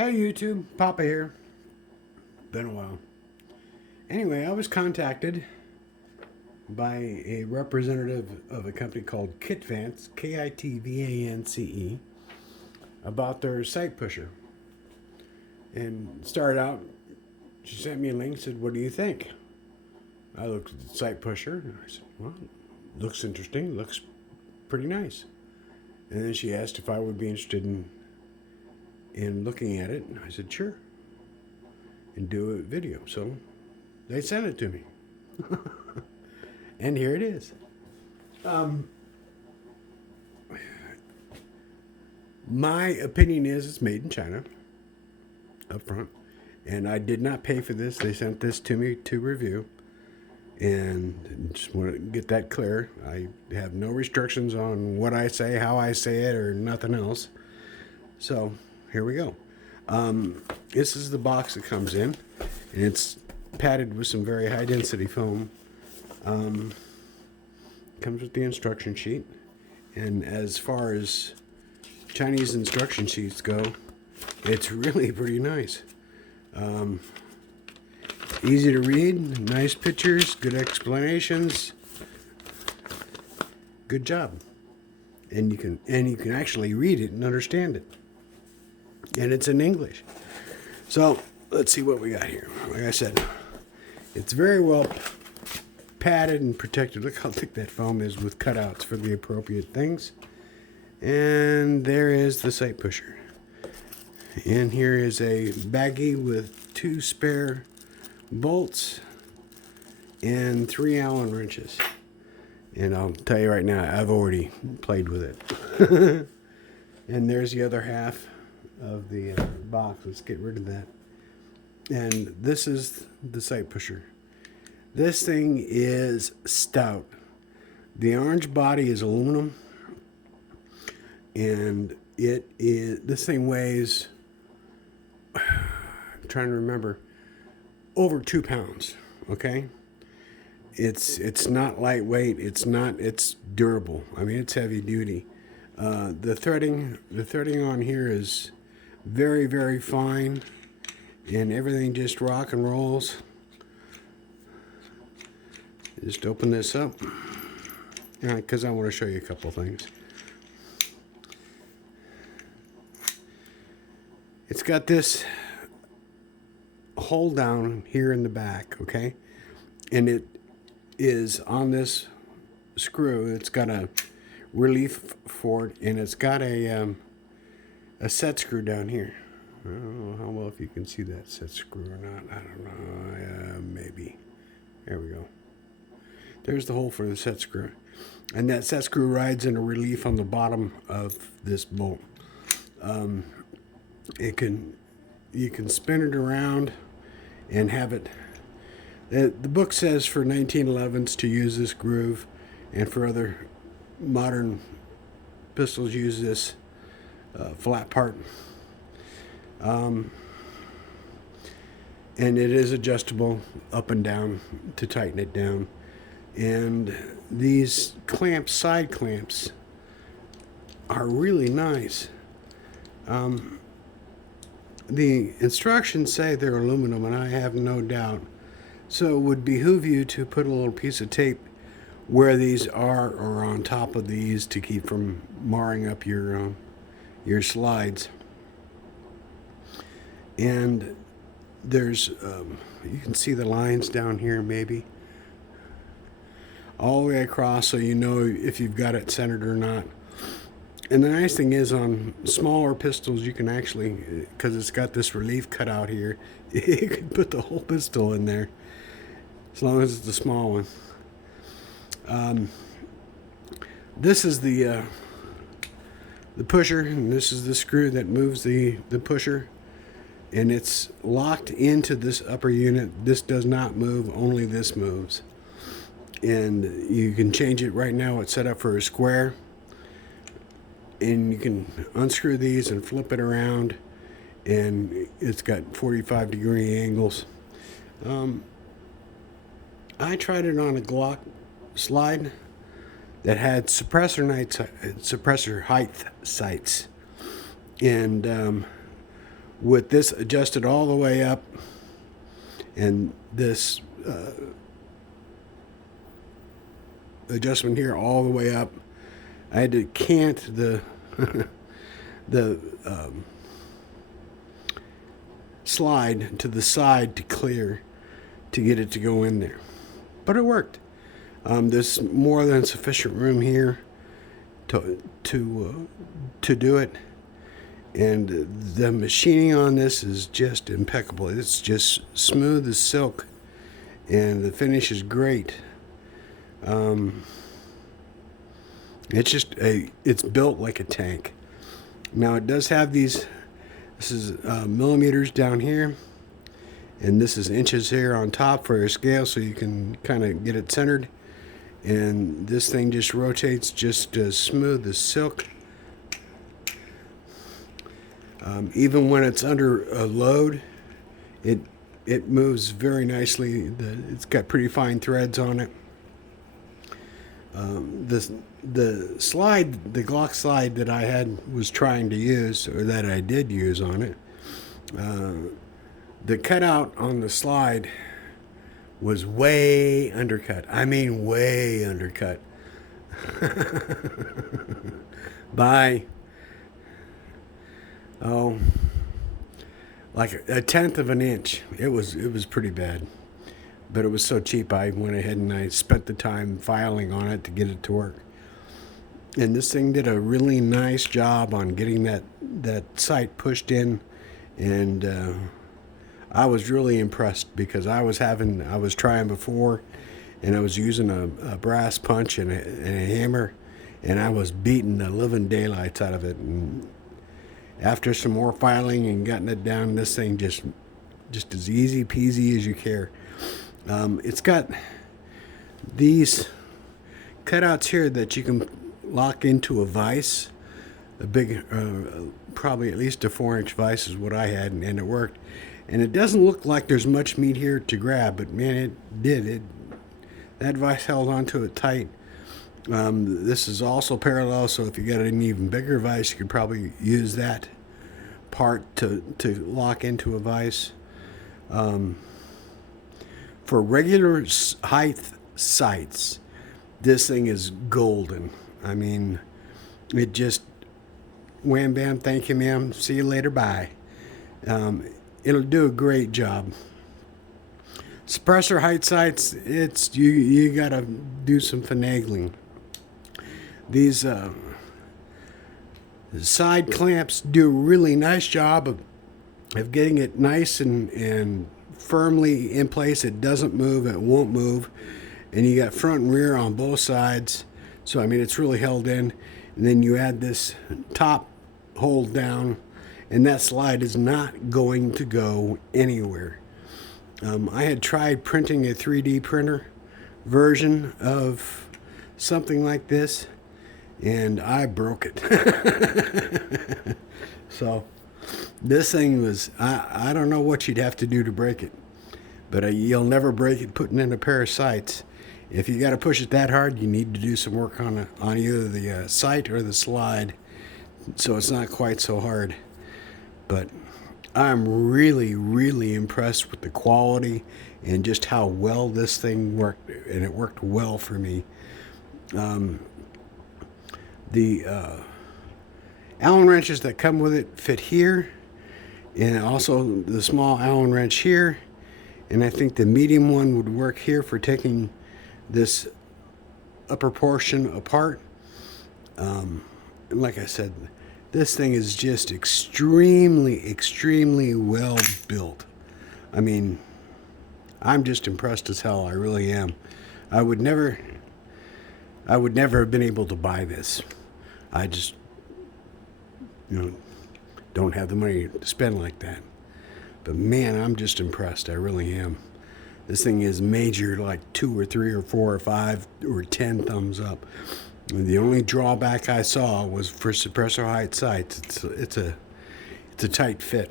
Hey YouTube, Papa here. Been a while. Anyway, I was contacted by a representative of a company called Kitvance, Kitvance, about their site pusher. And started out, she sent me a link, said, "What do you think?" I looked at the site pusher, and I said, "Well, looks interesting, looks pretty nice." And then she asked if I would be interested in looking at it, and I said, "Sure," and do a video. So they sent it to me. And here it is. My opinion is it's made in China up front. And I did not pay for this. They sent this to me to review. And just want to get that clear. I have no restrictions on what I say, how I say it, or nothing else. So here we go. This is the box that comes in. And it's padded with some very high density foam. Comes with the instruction sheet. And as far as Chinese instruction sheets go, it's really pretty nice. Easy to read, nice pictures, good explanations. Good job. And you can actually read it and understand it. And it's in English. So let's see what we got here. Like I said, it's very well padded and protected. Look how thick that foam is with cutouts for the appropriate things. And there is the site pusher. And here is a baggie with 2 spare bolts and 3 Allen wrenches. And I'll tell you right now, I've already played with it. And there's the other half of the box. Let's get rid of that. And this is the site pusher. This thing is stout. The orange body is aluminum. And this thing weighs, I'm trying to remember, over 2 pounds. Okay, it's not lightweight. It's durable. I mean, it's heavy duty. The threading on here is very, very fine, and everything just rock and rolls. Just open this up, because I want to show you a couple things. It's got this hold down here in the back, okay? And it is on this screw. It's got a relief for it, and it's got a set screw down here. I don't know how well if you can see that set screw or not. I don't know. Maybe. There we go. There's the hole for the set screw. And that set screw rides in a relief on the bottom of this bolt. You can spin it around and have it. The book says for 1911s to use this groove, and for other modern pistols use this flat part. And it is adjustable up and down to tighten it down. And these clamps, side clamps, are really nice. The instructions say they're aluminum, and I have no doubt. So it would behoove you to put a little piece of tape where these are, or on top of these, to keep from marring up your slides. And there's, you can see the lines down here maybe, all the way across, so you know if you've got it centered or not. And the nice thing is, on smaller pistols, you can actually, because it's got this relief cut out here, you can put the whole pistol in there, as long as it's a small one. This is the pusher, and this is the screw that moves the pusher, and it's locked into this upper unit. This does not move, only this moves. And you can change it. Right now it's set up for a square. And you can unscrew these and flip it around, and it's got 45-degree angles. I tried it on a Glock slide that had suppressor height sights, and with this adjusted all the way up and this adjustment here all the way up, I had to cant the the slide to the side to clear to get it to go in there, but it worked. There's more than sufficient room here to do it, and the machining on this is just impeccable. It's just smooth as silk, and the finish is great. It's built like a tank. Now it does have these. This is millimeters down here, and this is inches here on top for your scale, so you can kind of get it centered. And this thing just rotates just as smooth as silk. Even when it's under a load, it moves very nicely. It's got pretty fine threads on it. The slide, the Glock slide that I was trying to use, or that I did use on it, the cutout on the slide was way undercut. I mean, way undercut by like a tenth of an inch. It was pretty bad, but it was so cheap. I went ahead and I spent the time filing on it to get it to work. And this thing did a really nice job on getting that sight pushed in, and I was really impressed because I was trying before, and I was using a brass punch and a hammer, and I was beating the living daylights out of it. And after some more filing and getting it down, this thing just as easy peasy as you care. It's got these cutouts here that you can lock into a vise, a big, probably at least a 4-inch vise is what I had, and it worked. And it doesn't look like there's much meat here to grab, but man, it did. That vise held onto it tight. This is also parallel, so if you got an even bigger vise, you could probably use that part to lock into a vise. For regular height sights, this thing is golden. I mean, it just wham bam, thank you ma'am, see you later, bye. It'll do a great job. Suppressor height sights, it's you gotta do some finagling. These side clamps do a really nice job of getting it nice and firmly in place. It doesn't move, it won't move, and you got front and rear on both sides, so I mean it's really held in. And then you add this top hold down, and that slide is not going to go anywhere. I had tried printing a 3D printer version of something like this, and I broke it. So this thing was, I don't know what you'd have to do to break it, but you'll never break it putting in a pair of sights. If you got to push it that hard, you need to do some work on either the sight or the slide, so it's not quite so hard. But I'm really, really impressed with the quality and just how well this thing worked, and it worked well for me. The Allen wrenches that come with it fit here, and also the small Allen wrench here, and I think the medium one would work here for taking this upper portion apart. Like I said, this thing is just extremely, extremely well built. I mean, I'm just impressed as hell. I really am. I would never have been able to buy this. I just, don't have the money to spend like that. But man, I'm just impressed. I really am. This thing is major, like 2 or 3 or 4 or 5 or 10 thumbs up. And the only drawback I saw was for suppressor height sights. It's a tight fit.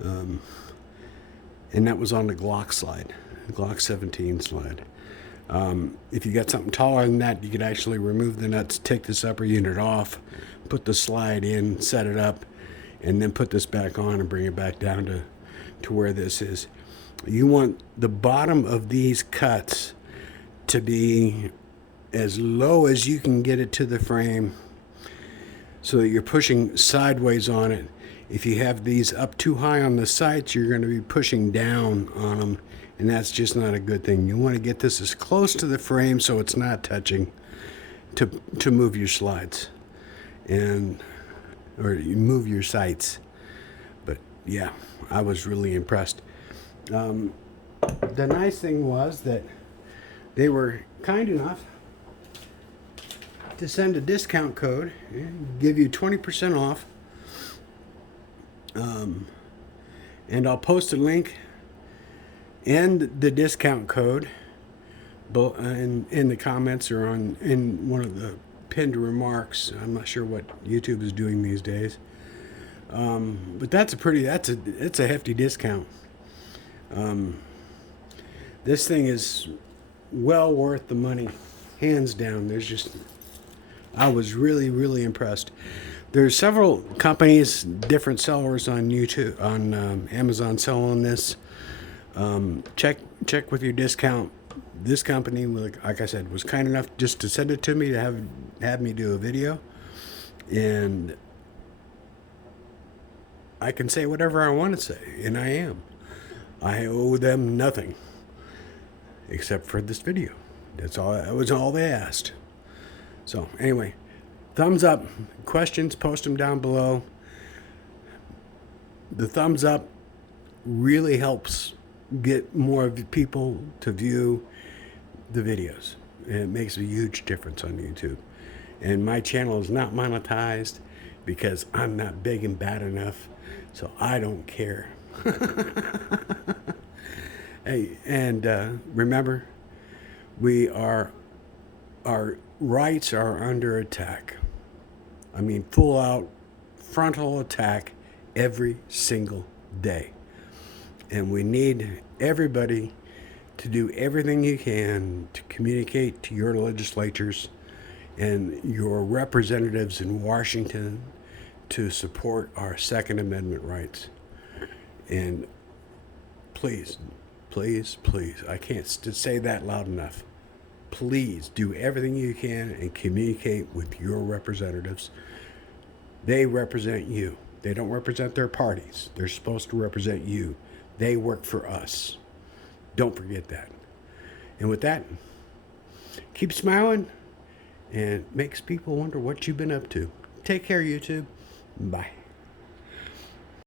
And that was on the Glock slide, the Glock 17 slide. If you got something taller than that, you could actually remove the nuts, take this upper unit off, put the slide in, set it up, and then put this back on and bring it back down to where this is. You want the bottom of these cuts to be as low as you can get it to the frame so that you're pushing sideways on it. If you have these up too high on the sights, you're going to be pushing down on them, and that's just not a good thing. You want to get this as close to the frame so it's not touching to move your slides or you move your sights. But yeah, I was really impressed. The nice thing was that they were kind enough to send a discount code and give you 20% off. And I'll post a link and the discount code in the comments or in one of the pinned remarks. I'm not sure what YouTube is doing these days, but it's a hefty discount. This thing is well worth the money, hands down. I was really, really impressed. There's several companies, different sellers on YouTube, on Amazon selling this. Check with your discount. This company, like I said, was kind enough just to send it to me to have me do a video, and I can say whatever I want to say, and I am. I owe them nothing except for this video. That was all they asked. So anyway, thumbs up. Questions, post them down below. The thumbs up really helps get more of the people to view the videos, and it makes a huge difference on YouTube. And my channel is not monetized because I'm not big and bad enough, so I don't care. Hey, and remember, our rights are under attack. I mean, full out frontal attack every single day. And we need everybody to do everything you can to communicate to your legislatures and your representatives in Washington to support our Second Amendment rights. And please, please, please, I can't say that loud enough. Please do everything you can and communicate with your representatives. They represent you. They don't represent their parties. They're supposed to represent you. They work for us. Don't forget that. And with that, keep smiling, and makes people wonder what you've been up to. Take care, YouTube. Bye.